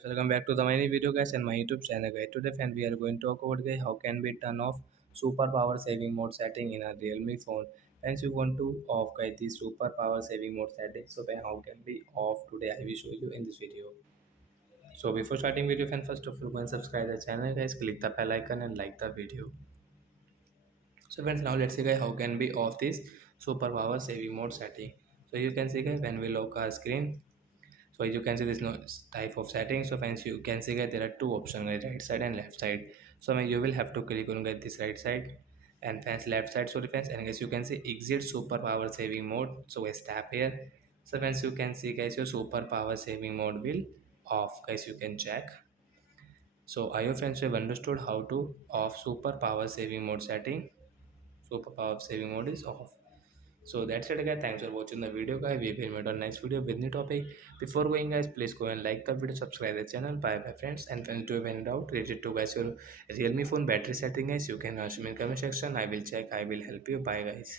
So welcome back to the mini video guys and my YouTube channel guys. Today friend we are going to talk about guys how can we turn off super power saving mode setting in a Realme phone. Friends you want to off guys this super power saving mode setting. So then how can we off today I will show you in this video. So before starting video friend first of all go and subscribe the channel guys, click the bell icon and like the video. So friends now let's see guys how can we off this super power saving mode setting. So you can see guys when we lock our screen. So you can see this no type of settings. So friends you can see that there are two options right, right side and left side. So you will have to click on get this right side and friends left side. So friends and guys you can see exit super power saving mode. So guys tap here. So friends you can see guys your super power saving mode will off guys, you can check. So I hope friends you have understood how to off super power saving mode setting. Super power saving mode is off. So that's it guys, thanks for watching the video guys, we will meet on next video with new topic. Before going guys, please go and like the video, subscribe the channel. Bye bye friends, and friends do you have any doubt related to guys your Realme phone battery setting guys, you can ask me in comment section, I will check, I will help you. Bye guys.